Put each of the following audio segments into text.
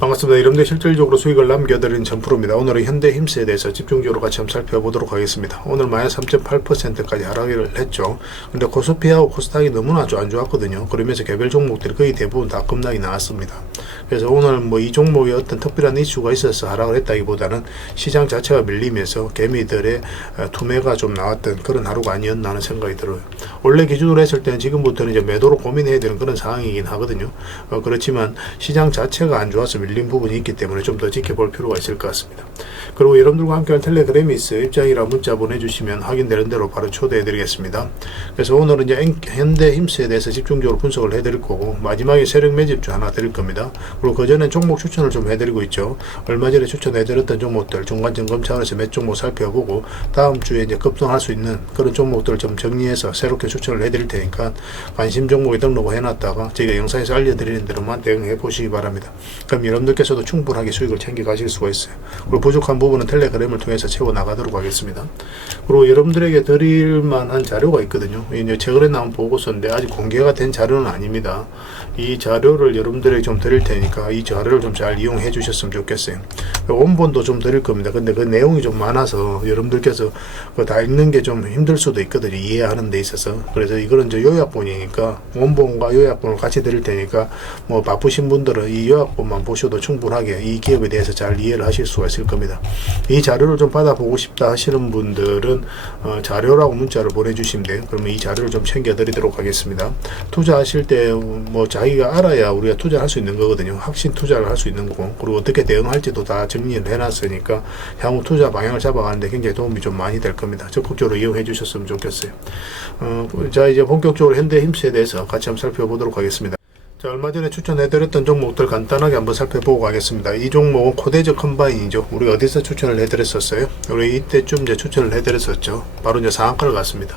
반갑습니다. 여러분들 실질적으로 수익을 남겨드리는 전프로입니다. 오늘은 현대힘스에 대해서 집중적으로 같이 한번 살펴보도록 하겠습니다. 오늘 마이너스 3.8%까지 하락을 했죠. 근데 코스피하고 코스닥이 너무나 안 좋았거든요. 그러면서 개별 종목들이 거의 대부분 다 급락이 나왔습니다. 그래서 오늘 뭐 이 종목에 어떤 특별한 이슈가 있어서 하락을 했다기보다는 시장 자체가 밀리면서 개미들의 투매가 좀 나왔던 그런 하루가 아니었나 하는 생각이 들어요. 원래 기준으로 했을 때는 지금부터는 이제 매도로 고민해야 되는 그런 상황이긴 하거든요. 그렇지만 시장 자체가 안 좋아서 밀린 부분이 있기 때문에 좀 더 지켜볼 필요가 있을 것 같습니다. 그리고 여러분들과 함께하는 텔레그램이 있어요. 입장이라 문자 보내주시면 확인되는 대로 바로 초대해 드리겠습니다. 그래서 오늘은 이제 현대힘스에 대해서 집중적으로 분석을 해드릴 거고, 마지막에 세력 매집주 하나 드릴 겁니다. 그리고 그 전에 종목 추천을 좀 해드리고 있죠. 얼마 전에 추천해드렸던 종목들 중간 점검 차원에서 몇 종목 살펴보고 다음 주에 이제 급등할 수 있는 그런 종목들을 좀 정리해서 새롭게 추천을 해드릴 테니까 관심 종목에 등록을 해놨다가 저희가 영상에서 알려드리는 대로만 대응해 보시기 바랍니다. 그럼 여러분들께서도 충분하게 수익을 챙겨 가실 수가 있어요. 그리고 부족한 부분은 텔레그램을 통해서 채워 나가도록 하겠습니다. 그리고 여러분들에게 드릴 만한 자료가 있거든요. 이제 최근에 나온 보고서인데 아직 공개가 된 자료는 아닙니다. 이 자료를 여러분들에게 좀 드릴 테니까 이 자료를 좀 잘 이용해 주셨으면 좋겠어요. 원본도 좀 드릴 겁니다. 근데 그 내용이 좀 많아서 여러분들께서 다 읽는 게 좀 힘들 수도 있거든요. 이해하는 데 있어서. 그래서 이거는 이제 요약본이니까 원본과 요약본을 같이 드릴 테니까 뭐 바쁘신 분들은 이 요약본만 보셔도 충분하게 이 기업에 대해서 잘 이해를 하실 수가 있을 겁니다. 이 자료를 좀 받아보고 싶다 하시는 분들은 자료라고 문자를 보내주시면 돼요. 그러면 이 자료를 좀 챙겨드리도록 하겠습니다. 투자하실 때 뭐 자기가 알아야 우리가 투자할 수 있는 거거든요. 확신 투자를 할 수 있는 거고, 그리고 어떻게 대응할지도 다 정리를 해놨으니까 향후 투자 방향을 잡아가는데 굉장히 도움이 좀 많이 될 겁니다. 적극적으로 이용해 주셨으면 좋겠어요. 자, 이제 본격적으로 현대힘스에 대해서 같이 한번 살펴보도록 하겠습니다. 자, 얼마 전에 추천해드렸던 종목들 간단하게 한번 살펴보고 가겠습니다. 이 종목은 코데즈 컴바인이죠. 우리가 어디서 추천을 해드렸었어요? 우리 이때쯤 이제 추천을 해드렸었죠. 바로 이제 상한가를 갔습니다.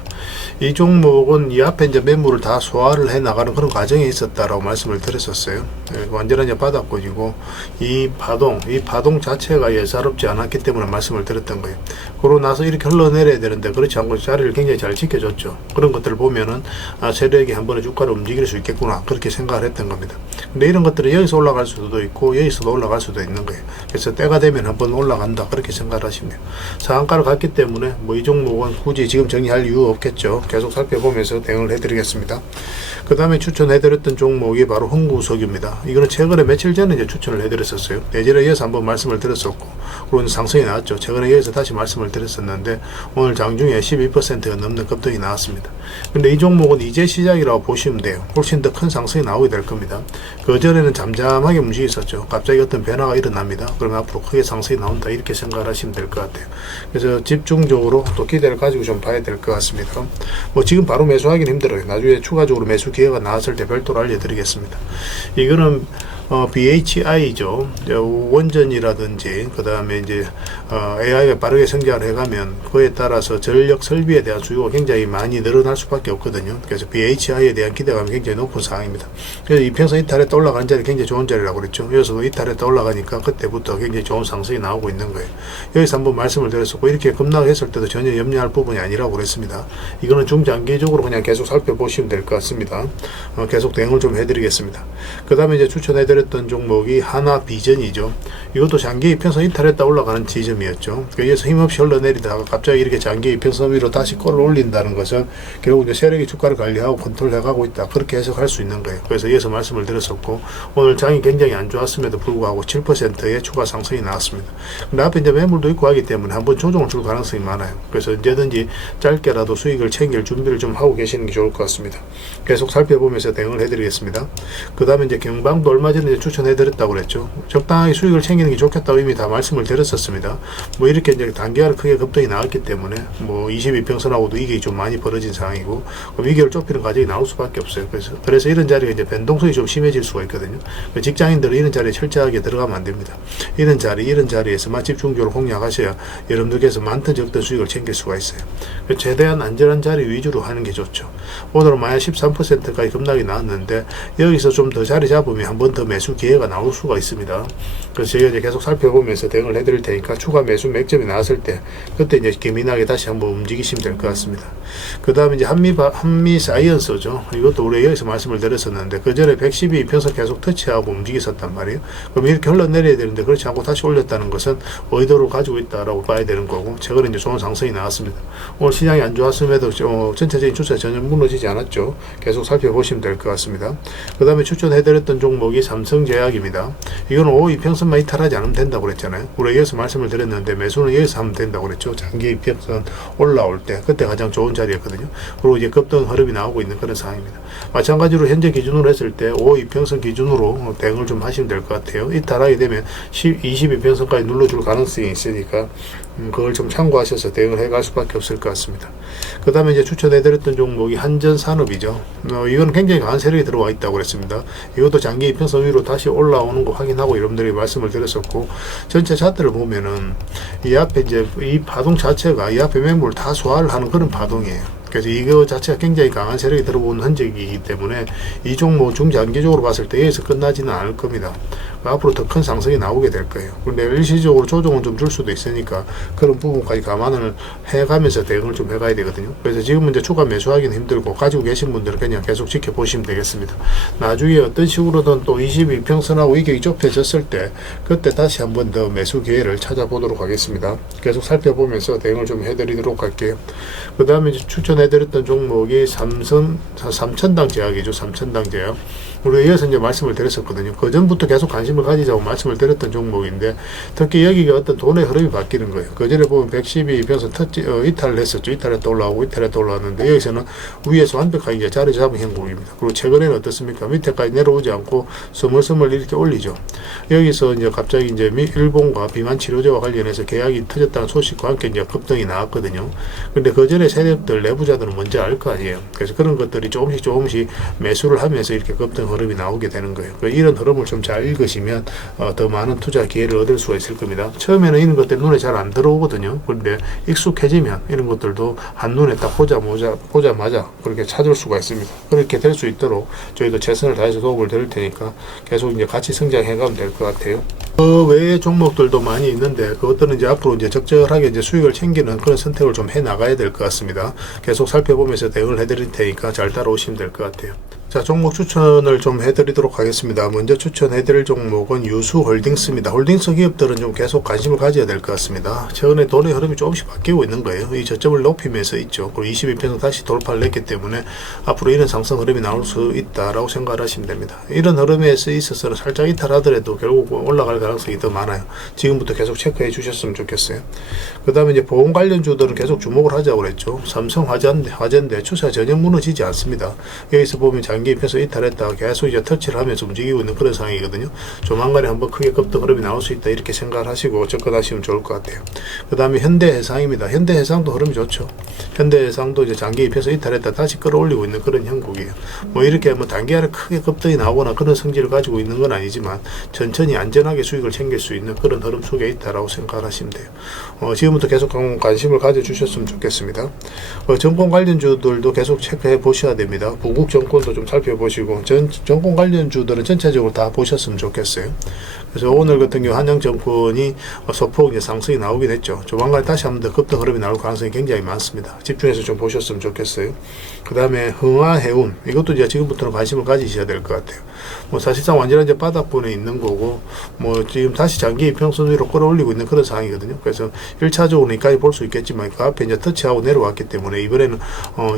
이 종목은 이 앞에 이제 매물을 다 소화를 해 나가는 그런 과정에 있었다라고 말씀을 드렸었어요. 완전한 이제 바닥권이고, 이 파동 자체가 예사롭지 않았기 때문에 말씀을 드렸던 거예요. 그러고 나서 이렇게 흘러내려야 되는데 그렇지 않고 자리를 굉장히 잘 지켜줬죠. 그런 것들을 보면은 세력이 한 번에 주가를 움직일 수 있겠구나, 그렇게 생각을 했던 겁니다. 근데 이런 것들은 여기서 올라갈 수도 있고 여기서도 올라갈 수도 있는 거예요. 그래서 때가 되면 한번 올라간다, 그렇게 생각을 하시면 돼요. 상한가를 갔기 때문에 뭐 이 종목은 굳이 지금 정리할 이유 없겠죠. 계속 살펴보면서 대응을 해드리겠습니다. 그 다음에 추천해드렸던 종목이 바로 흥구석유입니다. 이거는 최근에 며칠 전에 이제 추천을 해드렸었어요. 예전에 이어서 한번 말씀을 드렸었고, 그리고 상승이 나왔죠. 최근에 이어서 다시 말씀을 드렸었는데 오늘 장중에 12%가 넘는 급등이 나왔습니다. 근데 이 종목은 이제 시작이라고 보시면 돼요. 훨씬 더 큰 상승이 나오게 될 겁니다. 그 전에는 잠잠하게 움직였었죠. 갑자기 어떤 변화가 일어납니다. 그러면 앞으로 크게 상승이 나온다, 이렇게 생각을 하시면 될 것 같아요. 그래서 집중적으로 또 기대를 가지고 좀 봐야 될 것 같습니다. 뭐 지금 바로 매수하기는 힘들어요. 나중에 추가적으로 매수 기회가 나왔을 때 별도로 알려드리겠습니다. 이거는 BHI죠. 원전이라든지 그 다음에 이제 AI가 빠르게 성장을 해가면 그에 따라서 전력 설비에 대한 수요가 굉장히 많이 늘어날 수밖에 없거든요. 그래서 BHI에 대한 기대감이 굉장히 높은 상황입니다. 그래서 이평선 이탈했다 올라가는 자리 굉장히 좋은 자리라고 그랬죠. 여기서도 이탈했다 올라가니까 그때부터 굉장히 좋은 상승이 나오고 있는 거예요. 여기서 한번 말씀을 드렸었고, 이렇게 급락했을 때도 전혀 염려할 부분이 아니라고 그랬습니다. 이거는 중장기적으로 그냥 계속 살펴보시면 될 것 같습니다. 계속 대응을 좀 해드리겠습니다. 그 다음에 이제 추천해드렸던 종목이 하나비전이죠. 이것도 장기 이평선 이탈했다 올라가는 지점이었죠. 여기서 힘없이 흘러내리다가 갑자기 이렇게 장기 이평선 위로 다시 끌어올린다는 것은 결국 이제 세력이 주가를 관리하고 컨트롤해가고 있다, 그렇게 해석할 수 있는 거예요. 그래서 여기서 말씀을 드렸었고, 오늘 장이 굉장히 안 좋았음에도 불구하고 7%의 추가 상승이 나왔습니다. 근데 앞에 이제 매물도 있고 하기 때문에 한번 조정을 줄 가능성이 많아요. 그래서 언제든지 짧게라도 수익을 챙길 준비를 좀 하고 계시는 게 좋을 것 같습니다. 계속 살펴보면서 대응을 해드리겠습니다. 그 다음에 이제 경방도 얼마 전에 추천해드렸다고 그랬죠. 적당하게 수익을 챙기는 게 좋겠다고 이미 다 말씀을 드렸었습니다. 뭐 이렇게 이제 단기화를 크게 급등이 나왔기 때문에 뭐 22평선하고도 이게 좀 많이 벌어진 상황이고, 그럼 이걸 좁히는 과정이 나올 수밖에 없어요. 그래서 이런 자리가 이제 변동성이 좀 심해질 수가 있거든요. 직장인들은 이런 자리에 철저하게 들어가면 안 됩니다. 이런 자리에서만 집중적으로 공략하셔야 여러분들께서 많든 적든 수익을 챙길 수가 있어요. 최대한 안전한 자리 위주로 하는 게 좋죠. 오늘은 마이너스 13%까지 급락이 나왔는데 여기서 좀 더 자리 잡으면 한 번 더 매수 기회가 나올 수가 있습니다. 그래서 저희가 이제 계속 살펴보면서 대응을 해드릴 테니까 추가 매수 맥점이 나왔을 때 그때 이제 기민하게 다시 한번 움직이시면 될 것 같습니다. 그 다음에 이제 한미 사이언스죠. 이것도 우리 여기서 말씀을 드렸었는데 그 전에 112평선 계속 터치하고 움직였었단 말이에요. 그럼 이렇게 흘러내려야 되는데 그렇지 않고 다시 올렸다는 것은 의도를 가지고 있다라고 봐야 되는 거고, 최근에 이제 좋은 상승이 나왔습니다. 오늘 시장이 안 좋았음에도 전체적인 추세 전혀 무너지지 않았죠. 계속 살펴보시면 될 것 같습니다. 그 다음에 추천해드렸던 종목이 삼성제약입니다. 이건 5이평선만 이탈하지 않으면 된다고 그랬잖아요. 우리 여기서 말씀을 드렸는데 매수는 여기서 하면 된다고 그랬죠. 장기 이평선 올라올 때 그때 가장 좋은 자리였거든요. 그리고 이제 급등 흐름이 나오고 있는 그런 상황입니다. 마찬가지로 현재 기준으로 했을 때 5이평선 기준으로 대응을 좀 하시면 될 것 같아요. 이탈하게 되면 22평선까지 눌러줄 가능성이 있으니까 그걸 좀 참고하셔서 대응을 해갈 수밖에 없을 것 같습니다. 그 다음에 이제 추천해드렸던 종목이 한전산업이죠. 이건 굉장히 강한 세력이 들어와 있다고 그랬습니다. 이것도 장기 이평선 위로 다시 올라오는 거 확인하고 여러분들이 말씀을 드렸었고, 전체 차트를 보면은 이 앞에 이제 이 파동 자체가 이 앞에 매물을 다 소화를 하는 그런 파동이에요. 그래서 이거 자체가 굉장히 강한 세력이 들어온 흔적이기 때문에 이 종목 중장기적으로 봤을 때 여기서 끝나지는 않을 겁니다. 앞으로 더 큰 상승이 나오게 될 거예요. 그런데 일시적으로 조정은 좀 줄 수도 있으니까 그런 부분까지 감안을 해가면서 대응을 좀 해가야 되거든요. 그래서 지금은 이제 추가 매수하기는 힘들고 가지고 계신 분들은 그냥 계속 지켜보시면 되겠습니다. 나중에 어떤 식으로든 또 22평선하고 이격이 좁혀졌을 때 그때 다시 한번 더 매수 기회를 찾아보도록 하겠습니다. 계속 살펴보면서 대응을 좀 해드리도록 할게요. 그 다음에 이제 추천해드렸던 종목이 삼천당 제약이죠. 삼천당 제약. 우리가 이어서 이제 말씀을 드렸었거든요. 그 전부터 계속 관심을 가지자고 말씀을 드렸던 종목인데, 특히 여기가 어떤 돈의 흐름이 바뀌는 거예요. 그 전에 보면 112평선 이탈을 했었죠. 이탈했다 올라오고 이탈했다 올라왔는데, 여기서는 위에서 완벽하게 이제 자리 잡은 형국입니다. 그리고 최근에는 어떻습니까? 밑에까지 내려오지 않고 스멀스멀 이렇게 올리죠. 여기서 이제 갑자기 이제 일본과 비만 치료제와 관련해서 계약이 터졌다는 소식과 함께 이제 급등이 나왔거든요. 근데 그 전에 세력들 내부자들은 먼저 알 거 아니에요. 그래서 그런 것들이 조금씩 매수를 하면서 이렇게 급등 흐름이 나오게 되는 거예요. 이런 흐름을 좀 잘 읽으시면 더 많은 투자 기회를 얻을 수가 있을 겁니다. 처음에는 이런 것들이 눈에 잘 안 들어오거든요. 그런데 익숙해지면 이런 것들도 한눈에 딱 보자마자 그렇게 찾을 수가 있습니다. 그렇게 될 수 있도록 저희도 최선을 다해서 도움을 드릴 테니까 계속 이제 같이 성장해 가면 될 것 같아요. 그 외의 종목들도 많이 있는데 그것들은 이제 앞으로 이제 적절하게 이제 수익을 챙기는 그런 선택을 좀 해 나가야 될 것 같습니다. 계속 살펴보면서 대응을 해드릴 테니까 잘 따라오시면 될 것 같아요. 자, 종목 추천을 좀 해드리도록 하겠습니다. 먼저 추천해드릴 종목은 유수홀딩스입니다. 홀딩스 기업들은 좀 계속 관심을 가져야 될 것 같습니다. 최근에 돈의 흐름이 조금씩 바뀌고 있는 거예요. 이 저점을 높이면서 있죠. 그리고 22평선 다시 돌파를 했기 때문에 앞으로 이런 상승 흐름이 나올 수 있다라고 생각을 하시면 됩니다. 이런 흐름에 있어서는 살짝 이탈하더라도 결국 올라갈 가능성이 더 많아요. 지금부터 계속 체크해 주셨으면 좋겠어요. 그 다음에 이제 보험 관련주들은 계속 주목을 하자고 그랬죠. 삼성 화재인데 추세가 전혀 무너지지 않습니다. 여기서 보면 장기 입혀서 이탈했다가 계속 이제 터치를 하면서 움직이고 있는 그런 상황이거든요. 조만간에 한번 크게 급등 흐름이 나올 수 있다 이렇게 생각을 하시고 접근하시면 좋을 것 같아요. 그 다음에 현대해상입니다. 현대해상도 흐름이 좋죠. 현대해상도 이제 장기 입혀서 이탈했다 다시 끌어올리고 있는 그런 형국이에요. 뭐 이렇게 뭐 단기 안에 크게 급등이 나오거나 그런 성질을 가지고 있는 건 아니지만 천천히 안전하게 수익을 챙길 수 있는 그런 흐름 속에 있다라고 생각을 하시면 돼요. 지금부터 계속 관심을 가져주셨으면 좋겠습니다. 정권 관련주들도 계속 체크해 보셔야 됩니다. 부국 정권도 좀 살펴보시고 정권 관련주들은 전체적으로 다 보셨으면 좋겠어요. 그래서 오늘 같은 경우 한양정권이 소폭 이제 상승이 나오긴 했죠. 조만간에 다시 한번 더 급등 흐름이 나올 가능성이 굉장히 많습니다. 집중해서 좀 보셨으면 좋겠어요. 그 다음에 흥화해운 이것도 이제 지금부터는 관심을 가지셔야 될 것 같아요. 뭐 사실상 완전한 이제 바닥권에 있는 거고 뭐 지금 다시 장기 이평선 위로 끌어올리고 있는 그런 상황이거든요. 그래서 1차적으로 여기까지 볼 수 있겠지만 그 앞에 이제 터치하고 내려왔기 때문에 이번에는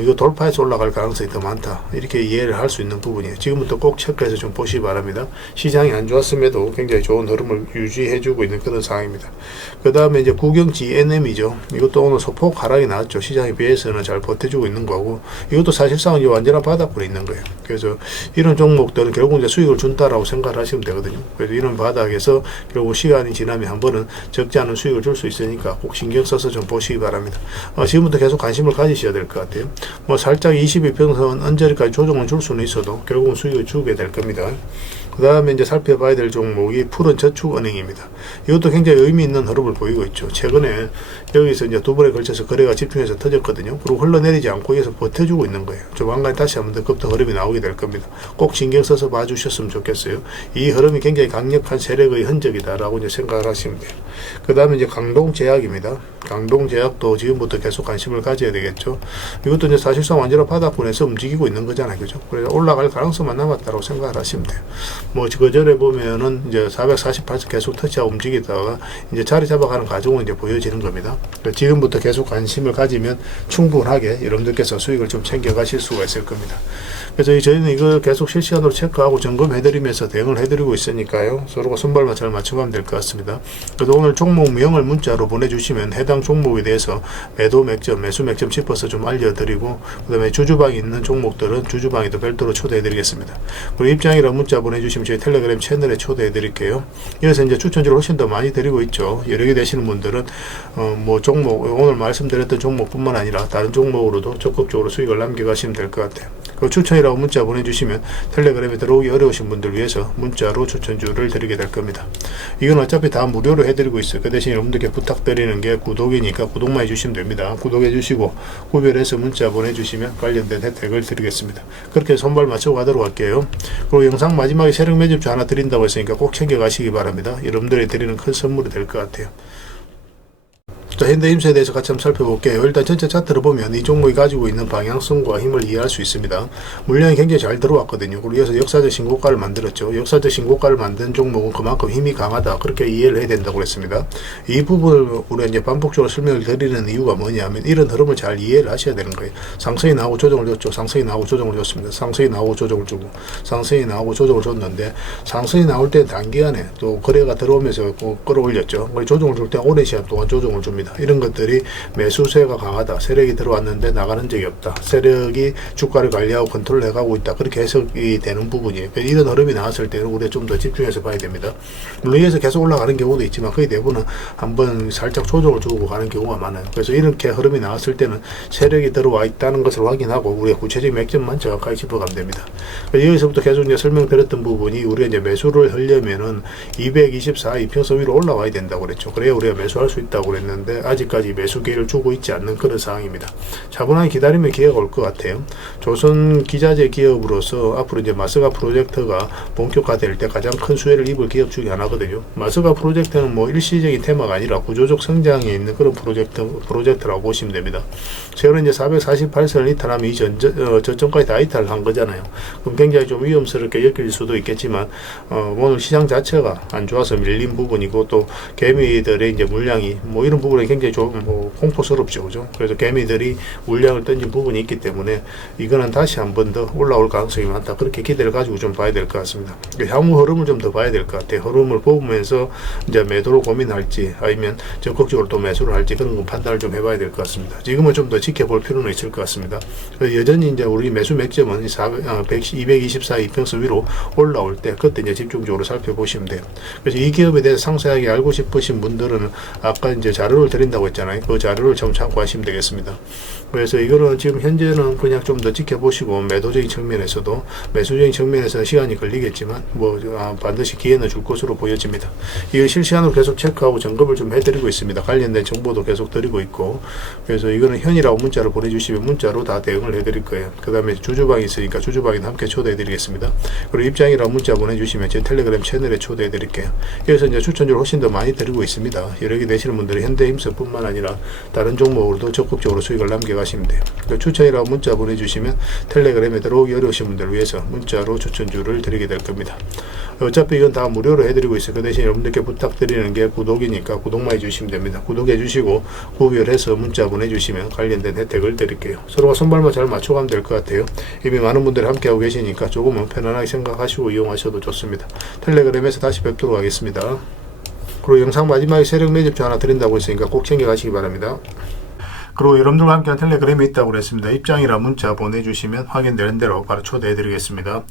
이거 돌파해서 올라갈 가능성이 더 많다 이렇게 이해를 할 수 있는 부분이에요. 지금부터 꼭 체크해서 좀 보시기 바랍니다. 시장이 안 좋았음에도 굉장히 좋은 흐름을 유지해주고 있는 그런 상황입니다. 그 다음에 이제 구경지 NM이죠. 이것도 오늘 소폭 하락이 나왔죠. 시장에 비해서는 잘 버텨주고 있는 거고 이것도 사실상 이제 완전한 바닥권에 있는 거예요. 그래서 이런 종목들은 결국 이제 수익을 준다라고 생각을 하시면 되거든요. 그래서 이런 바닥에서 결국 시간이 지나면 한 번은 적지 않은 수익을 줄 수 있으니까 꼭 신경 써서 좀 보시기 바랍니다. 지금부터 계속 관심을 가지셔야 될 것 같아요. 뭐 살짝 22평선 언저리까지 조정을 줄 수는 있어도 결국은 수익을 주게 될 겁니다. 그 다음에 이제 살펴봐야 될 종목이 푸른저축은행입니다. 이것도 굉장히 의미 있는 흐름을 보이고 있죠. 최근에 여기서 이제 두 번에 걸쳐서 거래가 집중해서 터졌거든요. 그리고 흘러내리지 않고 여기서 버텨주고 있는 거예요. 조만간 다시 한번 더 급등 흐름이 나오게 될 겁니다. 꼭 신경 써서 봐주셨으면 좋겠어요. 이 흐름이 굉장히 강력한 세력의 흔적이다라고 이제 생각을 하시면 돼요. 그 다음에 이제 강동제약입니다. 강동제약도 지금부터 계속 관심을 가져야 되겠죠. 이것도 이제 사실상 완전한 바닥권에서 움직이고 있는 거잖아요. 그죠? 그래서 올라갈 가능성만 남았다고 생각을 하시면 돼요. 뭐, 그 전에 보면은 이제 448선 계속 터치하고 움직이다가 이제 자리 잡아가는 과정은 이제 보여지는 겁니다. 지금부터 계속 관심을 가지면 충분하게 여러분들께서 수익을 좀 챙겨가실 수가 있을 겁니다. 그래서 저희는 이걸 계속 실시간으로 체크하고 점검해드리면서 대응을 해드리고 있으니까요. 서로가 손발만 잘 맞춰가면 될 것 같습니다. 그래서 오늘 종목명을 문자로 보내주시면 해당 종목에 대해서 매도 맥점, 매수 맥점 짚어서 좀 알려드리고, 그 다음에 주주방이 있는 종목들은 주주방에도 별도로 초대해드리겠습니다. 그리고 입장이라 문자 보내주시면 저희 텔레그램 채널에 초대해드릴게요. 여기서 이제 추천주를 훨씬 더 많이 드리고 있죠. 여러 개 되시는 분들은 뭐 종목, 오늘 말씀드렸던 종목뿐만 아니라 다른 종목으로도 적극적으로 수익을 남겨가시면 될 것 같아요. 그 추천이라고 문자 보내주시면 텔레그램에 들어오기 어려우신 분들 위해서 문자로 추천주를 드리게 될 겁니다. 이건 어차피 다 무료로 해드리고 있어요. 그 대신 여러분들께 부탁드리는 게 구독이니까 구독만 해주시면 됩니다. 구독해 주시고 구별해서 문자 보내주시면 관련된 혜택을 드리겠습니다. 그렇게 손발 맞추고 가도록 할게요. 그리고 영상 마지막에 세력 매집주 하나 드린다고 했으니까 꼭 챙겨가시기 바랍니다. 여러분들이 드리는 큰 선물이 될 것 같아요. 자, 현대힘스에 대해서 같이 한번 살펴볼게요. 일단 전체 차트를 보면 이 종목이 가지고 있는 방향성과 힘을 이해할 수 있습니다. 물량이 굉장히 잘 들어왔거든요. 그리고 이어서 역사적 신고가를 만들었죠. 역사적 신고가를 만든 종목은 그만큼 힘이 강하다, 그렇게 이해를 해야 된다고 그랬습니다. 이 부분을 우리가 이제 반복적으로 설명을 드리는 이유가 뭐냐면 이런 흐름을 잘 이해를 하셔야 되는 거예요. 상승이 나오고 조정을 줬죠. 상승이 나오고 조정을 줬습니다. 상승이 나오고 조정을 주고 상승이 나오고 조정을 줬는데, 상승이 나올 때 단기간에 또 거래가 들어오면서 끌어올렸죠. 조정을 줄 때 오랜 시간 동안 조정을 줍니다. 이런 것들이 매수세가 강하다, 세력이 들어왔는데 나가는 적이 없다, 세력이 주가를 관리하고 컨트롤 해가고 있다, 그렇게 해석이 되는 부분이에요. 이런 흐름이 나왔을 때는 우리가 좀 더 집중해서 봐야 됩니다. 물론 위에서 계속 올라가는 경우도 있지만 거의 대부분은 한번 살짝 조정을 주고 가는 경우가 많아요. 그래서 이렇게 흐름이 나왔을 때는 세력이 들어와 있다는 것을 확인하고 우리가 구체적인 맥점만 정확하게 짚어가면 됩니다. 여기서부터 계속 이제 설명드렸던 부분이, 우리가 이제 매수를 하려면은 224 이평선 위로 올라와야 된다고 그랬죠. 그래야 우리가 매수할 수 있다고 그랬는데 아직까지 매수 기회를 주고 있지 않는 그런 상황입니다. 차분하게 기다리면 기회가 올 것 같아요. 조선 기자재 기업으로서 앞으로 이제 마스가 프로젝트가 본격화될 때 가장 큰 수혜를 입을 기업 중에 하나거든요. 마스가 프로젝트는 뭐 일시적인 테마가 아니라 구조적 성장에 있는 그런 프로젝트라고 보시면 됩니다. 최근에 이제 448선을 이탈하면 이 저점까지 다 이탈을 한 거잖아요. 그럼 굉장히 좀 위험스럽게 여길 수도 있겠지만, 오늘 시장 자체가 안 좋아서 밀린 부분이고, 또 개미들의 이제 물량이 뭐 이런 부분에 굉장히 좀 공포스럽죠. 그죠? 그래서 개미들이 물량을 던진 부분이 있기 때문에 이거는 다시 한 번 더 올라올 가능성이 많다, 그렇게 기대를 가지고 좀 봐야 될 것 같습니다. 향후 흐름을 좀 더 봐야 될 것 같아요. 흐름을 보면서 이제 매도로 고민할지 아니면 적극적으로 또 매수를 할지, 그런 건 판단을 좀 해봐야 될 것 같습니다. 지금은 좀 더 지켜볼 필요는 있을 것 같습니다. 여전히 이제 우리 매수 맥점은 224 이평선 위로 올라올 때 그때 이제 집중적으로 살펴보시면 돼요. 그래서 이 기업에 대해서 상세하게 알고 싶으신 분들은 아까 이제 자료를 드린다고 했잖아요. 그 자료를 좀 참고하시면 되겠습니다. 그래서 이거는 지금 현재는 그냥 좀 더 지켜보시고, 매도적인 측면에서도, 매수적인 측면에서는 시간이 걸리겠지만 뭐 반드시 기회는 줄 것으로 보여집니다. 이걸 실시간으로 계속 체크하고 점검을 좀 해드리고 있습니다. 관련된 정보도 계속 드리고 있고, 그래서 이거는 현이라고 문자를 보내주시면 문자로 다 대응을 해드릴 거예요. 그 다음에 주주방이 있으니까 주주방에도 함께 초대해드리겠습니다. 그리고 입장이라고 문자 보내주시면 제 텔레그램 채널에 초대해드릴게요. 그래서 이제 추천주를 훨씬 더 많이 드리고 있습니다. 여러 개 되시는 분들은 현대힘스뿐만 아니라 다른 종목으로도 적극적으로 수익을 남겨가시면 돼요. 추천이라고 문자 보내주시면 텔레그램에 들어오기 어려우신 분들을 위해서 문자로 추천주를 드리게 될 겁니다. 어차피 이건 다 무료로 해드리고 있어요. 그 대신 여러분들께 부탁드리는 게 구독이니까 구독만 해주시면 됩니다. 구독해 주시고 구별해서 문자 보내주시면 관련된 혜택을 드릴게요. 서로가 손발만 잘 맞춰가면 될 것 같아요. 이미 많은 분들이 함께하고 계시니까 조금은 편안하게 생각하시고 이용하셔도 좋습니다. 텔레그램에서 다시 뵙도록 하겠습니다. 그리고 영상 마지막에 세력 매집주 하나 드린다고 했으니까 꼭 챙겨가시기 바랍니다. 그리고 여러분들과 함께한 텔레그램이 있다고 그랬습니다. 입장이라 문자 보내주시면 확인되는 대로 바로 초대해드리겠습니다.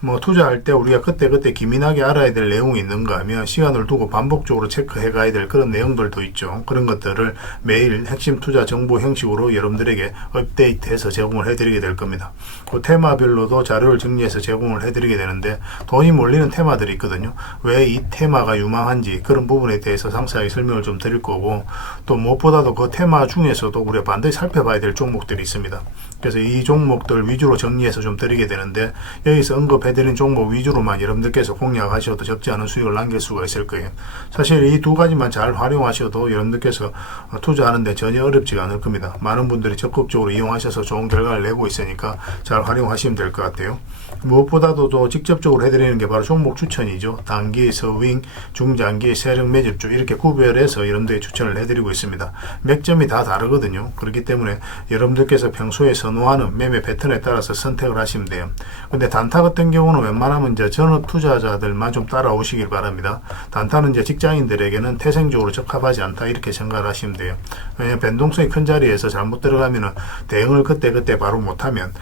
뭐 투자할 때 우리가 그때그때 기민하게 알아야 될 내용이 있는가 하면 시간을 두고 반복적으로 체크해 가야 될 그런 내용들도 있죠. 그런 것들을 매일 핵심 투자 정보 형식으로 여러분들에게 업데이트해서 제공을 해드리게 될 겁니다. 그 테마별로도 자료를 정리해서 제공을 해드리게 되는데 돈이 몰리는 테마들이 있거든요. 왜 이 테마가 유망한지 그런 부분에 대해서 상세하게 설명을 좀 드릴 거고, 또 무엇보다도 그 테마 중에서도 우리가 반드시 살펴봐야 될 종목들이 있습니다. 그래서 이 종목들 위주로 정리해서 좀 드리게 되는데, 여기서 언급해드린 종목 위주로만 여러분들께서 공략하셔도 적지 않은 수익을 남길 수가 있을 거예요. 사실 이 두 가지만 잘 활용하셔도 여러분들께서 투자하는데 전혀 어렵지가 않을 겁니다. 많은 분들이 적극적으로 이용하셔서 좋은 결과를 내고 있으니까 잘 활용하시면 될 것 같아요. 무엇보다도 또 직접적으로 해드리는 게 바로 종목 추천이죠. 단기, 서윙, 중장기, 세력 매집주 이렇게 구별해서 여러분들이 추천을 해드리고 있습니다. 맥점이 다 다르거든요. 그렇기 때문에 여러분들께서 평소에 선호하는 매매 패턴에 따라서 선택을 하시면 돼요. 근데 단타 같은 경우는 웬만하면 이제 전업 투자자들만 좀 따라오시길 바랍니다. 단타는 이제 직장인들에게는 태생적으로 적합하지 않다 이렇게 생각을 하시면 돼요. 왜냐하면 변동성이 큰 자리에서 잘못 들어가면은 대응을 그때 바로 못하면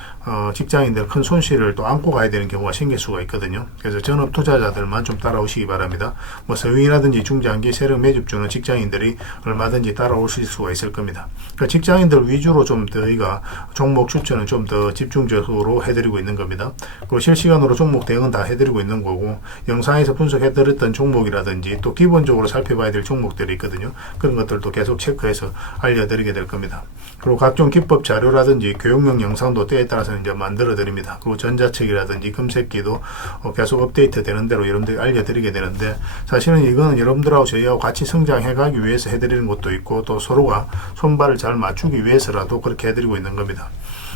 직장인들 큰 손실을 또 안고 가야 되는 경우가 생길 수가 있거든요. 그래서 전업 투자자들만 좀 따라오시기 바랍니다. 뭐 서윙이라든지 중장기 세력 매집주는 직장인들이 얼마든지 따라오실 수가 있을 겁니다. 그러니까 직장인들 위주로 좀 저희가 종목 추천은 좀 더 집중적으로 해드리고 있는 겁니다. 그리고 실시간으로 종목 대응은 다 해드리고 있는 거고, 영상에서 분석해드렸던 종목이라든지 또 기본적으로 살펴봐야 될 종목들이 있거든요. 그런 것들도 계속 체크해서 알려드리게 될 겁니다. 그리고 각종 기법 자료라든지 교육용 영상도 때에 따라서는 이제 만들어 드립니다. 그리고 전자책이라든지 검색기도 계속 업데이트 되는 대로 여러분들이 알려드리게 되는데, 사실은 이거는 여러분들하고 저희하고 같이 성장해 가기 위해서 해드리는 것도 있고, 또 서로가 손발을 잘 맞추기 위해서라도 그렇게 해드리고 있는 겁니다.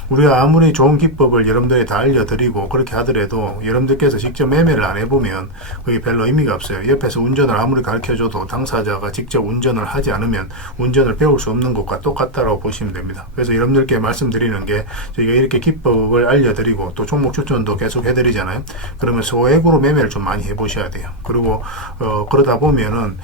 우리가 아무리 좋은 기법을 여러분들이 다 알려드리고 그렇게 하더라도 여러분들께서 직접 매매를 안 해보면 그게 별로 의미가 없어요. 옆에서 운전을 아무리 가르쳐줘도 당사자가 직접 운전을 하지 않으면 운전을 배울 수 없는 것과 똑같다라고 보시면 됩니다. 그래서 여러분들께 말씀드리는 게, 저희가 이렇게 기법을 알려드리고 또 종목 추천도 계속 해드리잖아요. 그러면 소액으로 매매를 좀 많이 해보셔야 돼요. 그리고 그러다 보면은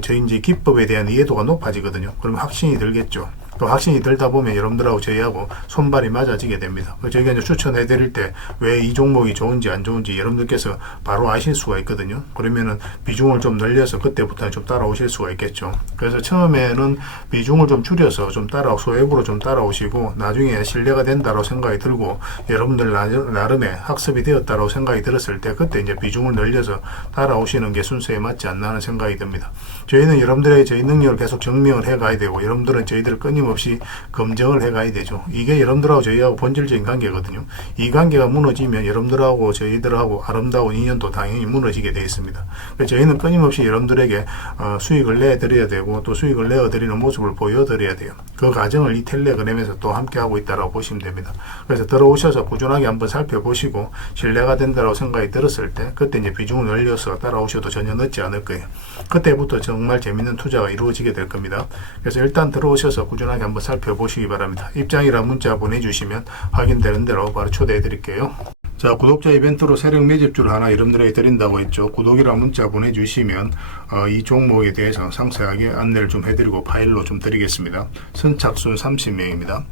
저희 이제 기법에 대한 이해도가 높아지거든요. 그러면 확신이 들겠죠. 또 확신이 들다 보면 여러분들하고 저희하고 손발이 맞아지게 됩니다. 저희가 이제 추천해 드릴 때 왜 이 종목이 좋은지 안 좋은지 여러분들께서 바로 아실 수가 있거든요. 그러면은 비중을 좀 늘려서 그때부터 좀 따라오실 수가 있겠죠. 그래서 처음에는 비중을 좀 줄여서 좀 소액으로 좀 따라오시고, 나중에 신뢰가 된다고 생각이 들고 여러분들 나름의 학습이 되었다고 생각이 들었을 때 그때 이제 비중을 늘려서 따라오시는 게 순서에 맞지 않나 하는 생각이 듭니다. 저희는 여러분들의 저희 능력을 계속 증명을 해 가야 되고, 여러분들은 저희들을 끊임없이 검증을 해 가야 되죠. 이게 여러분들하고 저희하고 본질적인 관계거든요. 이 관계가 무너지면 여러분들하고 저희들하고 아름다운 인연도 당연히 무너지게 되어 있습니다. 그래서 저희는 끊임없이 여러분들에게 수익을 내드려야 되고, 또 수익을 내어드리는 모습을 보여드려야 돼요. 그 과정을 이 텔레그램에서 또 함께 하고 있다고 보시면 됩니다. 그래서 들어오셔서 꾸준하게 한번 살펴보시고 신뢰가 된다고 생각이 들었을 때 그때 이제 비중을 늘려서 따라오셔도 전혀 늦지 않을 거예요. 그때부터 정말 재밌는 투자가 이루어지게 될 겁니다. 그래서 일단 들어오셔서 꾸준하게 한번 살펴보시기 바랍니다. 입장이랑 문자 보내주시면 확인되는 대로 바로 초대해 드릴게요. 자, 구독자 이벤트로 세력 매집주를 하나 여러분들에게 드린다고 했죠. 구독이랑 문자 보내주시면 이 종목에 대해서 상세하게 안내를 좀 해드리고 파일로 좀 드리겠습니다. 선착순 30명입니다.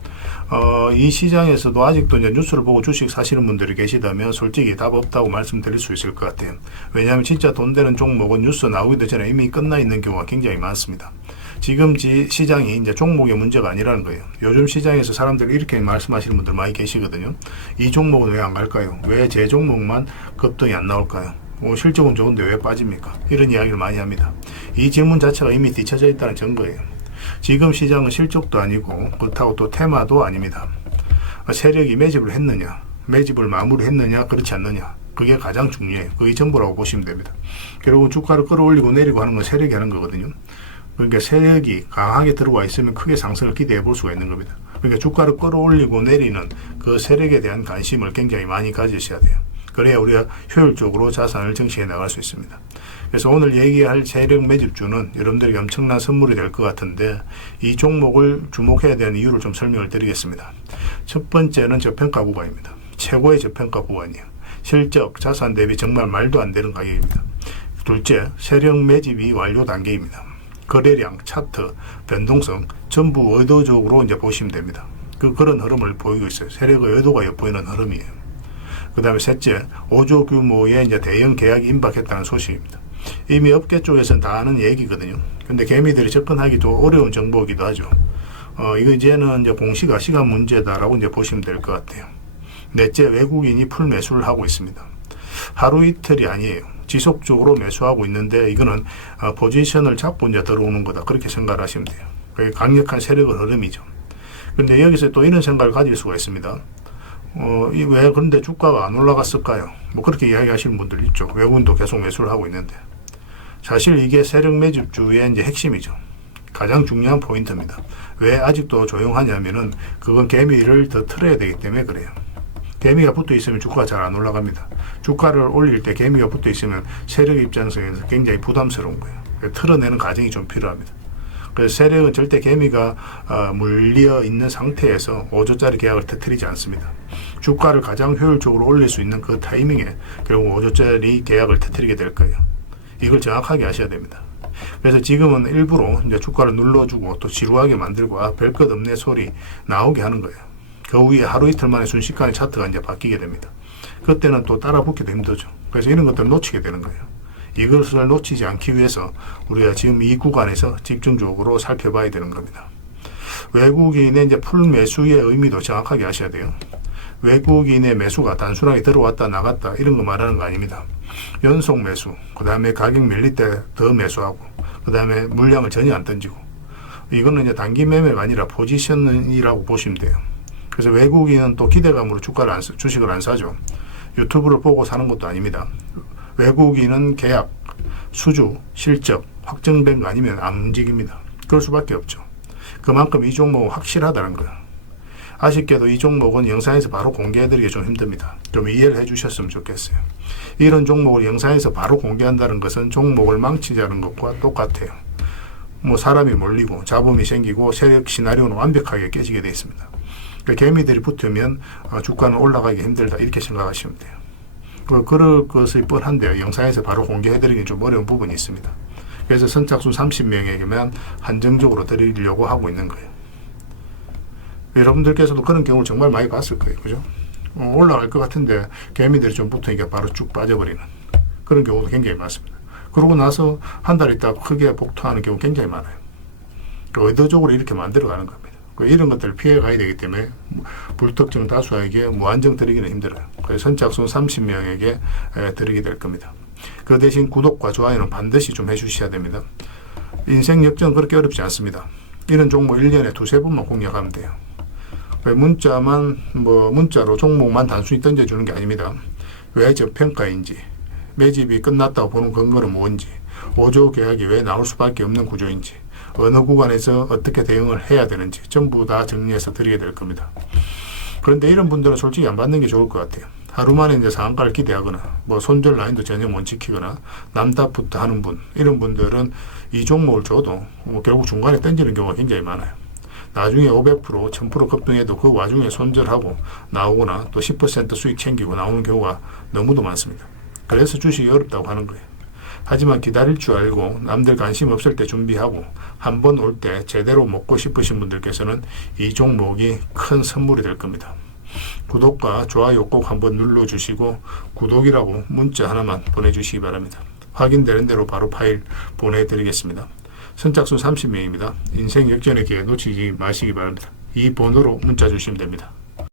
이 시장에서도 아직도 이제 뉴스를 보고 주식 사시는 분들이 계시다면 솔직히 답 없다고 말씀드릴 수 있을 것 같아요. 왜냐하면 진짜 돈 되는 종목은 뉴스 나오기도 전에 이미 끝나 있는 경우가 굉장히 많습니다. 지금 시장이 이제 종목의 문제가 아니라는 거예요. 요즘 시장에서 사람들이 이렇게 말씀하시는 분들 많이 계시거든요. 이 종목은 왜 안 갈까요? 왜 제 종목만 급등이 안 나올까요? 실적은 좋은데 왜 빠집니까? 이런 이야기를 많이 합니다. 이 질문 자체가 이미 뒤쳐져 있다는 증거예요. 지금 시장은 실적도 아니고 그렇다고 또 테마도 아닙니다. 세력이 매집을 했느냐, 매집을 마무리했느냐, 그렇지 않느냐, 그게 가장 중요해요. 그게 전부라고 보시면 됩니다. 결국은 주가를 끌어올리고 내리고 하는 건 세력이 하는 거거든요. 그러니까 세력이 강하게 들어와 있으면 크게 상승을 기대해 볼 수가 있는 겁니다. 그러니까 주가를 끌어올리고 내리는 그 세력에 대한 관심을 굉장히 많이 가지셔야 돼요. 그래야 우리가 효율적으로 자산을 정치해 나갈 수 있습니다. 그래서 오늘 얘기할 세력 매집주는 여러분들에게 엄청난 선물이 될 것 같은데, 이 종목을 주목해야 되는 이유를 좀 설명을 드리겠습니다. 첫 번째는 저평가 구간입니다. 최고의 저평가 구간이에요. 실적, 자산 대비 정말 말도 안 되는 가격입니다. 둘째, 세력 매집이 완료 단계입니다. 거래량, 차트, 변동성 전부 의도적으로 이제 보시면 됩니다. 그런 흐름을 보이고 있어요. 세력의 의도가 엿보이는 흐름이에요. 그 다음에 셋째, 5조 규모의 이제 대형 계약이 임박했다는 소식입니다. 이미 업계 쪽에서는 다 아는 얘기거든요. 근데 개미들이 접근하기도 어려운 정보이기도 하죠. 이거 이제는 이제 공시가 시간 문제다라고 이제 보시면 될 것 같아요. 넷째, 외국인이 풀 매수를 하고 있습니다. 하루 이틀이 아니에요. 지속적으로 매수하고 있는데 이거는 포지션을 잡고 이제 들어오는 거다. 그렇게 생각을 하시면 돼요. 그게 강력한 세력의 흐름이죠. 근데 여기서 또 이런 생각을 가질 수가 있습니다. 왜 그런데 주가가 안 올라갔을까요? 뭐 그렇게 이야기하시는 분들 있죠. 외국인도 계속 매수를 하고 있는데. 사실 이게 세력 매집주의 이제 핵심이죠. 가장 중요한 포인트입니다. 왜 아직도 조용하냐면은 그건 개미를 더 틀어야 되기 때문에 그래요. 개미가 붙어 있으면 주가가 잘 안 올라갑니다. 주가를 올릴 때 개미가 붙어 있으면 세력 입장에서 굉장히 부담스러운 거예요. 틀어내는 과정이 좀 필요합니다. 그래서 세력은 절대 개미가 물려 있는 상태에서 5조짜리 계약을 터뜨리지 않습니다. 주가를 가장 효율적으로 올릴 수 있는 그 타이밍에 결국 5조짜리 계약을 터뜨리게 될 거예요. 이걸 정확하게 아셔야 됩니다. 그래서 지금은 일부러 이제 주가를 눌러주고 또 지루하게 만들고 별 것 없네 소리 나오게 하는 거예요. 그 후에 하루 이틀 만에 순식간에 차트가 이제 바뀌게 됩니다. 그때는 또 따라 붙기도 힘들죠. 그래서 이런 것들을 놓치게 되는 거예요. 이것을 놓치지 않기 위해서 우리가 지금 이 구간에서 집중적으로 살펴봐야 되는 겁니다. 외국인의 이제 풀 매수의 의미도 정확하게 아셔야 돼요. 외국인의 매수가 단순하게 들어왔다 나갔다 이런 거 말하는 거 아닙니다. 연속 매수, 그 다음에 가격 밀릴 때 더 매수하고, 그 다음에 물량을 전혀 안 던지고, 이거는 이제 단기 매매가 아니라 포지션이라고 보시면 돼요. 그래서 외국인은 또 기대감으로 주식을 안 사죠. 유튜브를 보고 사는 것도 아닙니다. 외국인은 계약, 수주, 실적 확정된 거 아니면 안 움직입니다. 그럴 수밖에 없죠. 그만큼 이 종목은 확실하다는 거예요. 아쉽게도 이 종목은 영상에서 바로 공개해드리기 좀 힘듭니다. 좀 이해를 해주셨으면 좋겠어요. 이런 종목을 영상에서 바로 공개한다는 것은 종목을 망치자는 것과 똑같아요. 뭐 사람이 몰리고 잡음이 생기고 세력 시나리오는 완벽하게 깨지게 되어 있습니다. 그러니까 개미들이 붙으면 주가는 올라가기 힘들다 이렇게 생각하시면 돼요. 그럴 것이 뻔한데요. 영상에서 바로 공개해드리기 좀 어려운 부분이 있습니다. 그래서 선착순 30명에게만 한정적으로 드리려고 하고 있는 거예요. 여러분들께서도 그런 경우를 정말 많이 봤을 거예요. 그죠? 올라갈 것 같은데 개미들이 좀 붙으니까 바로 쭉 빠져버리는 그런 경우도 굉장히 많습니다. 그러고 나서 한 달 있다가 크게 복토하는 경우 굉장히 많아요. 의도적으로 이렇게 만들어가는 겁니다. 이런 것들을 피해 가야 되기 때문에 불특정 다수에게 무한정 드리기는 힘들어요. 그래서 선착순 30명에게 드리게 될 겁니다. 그 대신 구독과 좋아요는 반드시 좀 해주셔야 됩니다. 인생 역전 그렇게 어렵지 않습니다. 이런 종목 1년에 두세 번만 공략하면 돼요. 문자로 종목만 단순히 던져주는 게 아닙니다. 왜 저평가인지, 매집이 끝났다고 보는 근거는 뭔지, 5조 계약이 왜 나올 수밖에 없는 구조인지, 어느 구간에서 어떻게 대응을 해야 되는지 전부 다 정리해서 드리게 될 겁니다. 그런데 이런 분들은 솔직히 안 받는 게 좋을 것 같아요. 하루 만에 이제 상한가를 기대하거나 손절 라인도 전혀 못 지키거나 남답부터 하는 분, 이런 분들은 이 종목을 줘도 결국 중간에 던지는 경우가 굉장히 많아요. 나중에 500%, 1000% 급등해도 그 와중에 손절하고 나오거나 또 10% 수익 챙기고 나오는 경우가 너무도 많습니다. 그래서 주식이 어렵다고 하는 거예요. 하지만 기다릴 줄 알고 남들 관심 없을 때 준비하고 한 번 올 때 제대로 먹고 싶으신 분들께서는 이 종목이 큰 선물이 될 겁니다. 구독과 좋아요 꼭 한번 눌러주시고 구독이라고 문자 하나만 보내주시기 바랍니다. 확인되는 대로 바로 파일 보내드리겠습니다. 선착순 30명입니다. 인생 역전의 기회 놓치지 마시기 바랍니다. 이 번호로 문자 주시면 됩니다.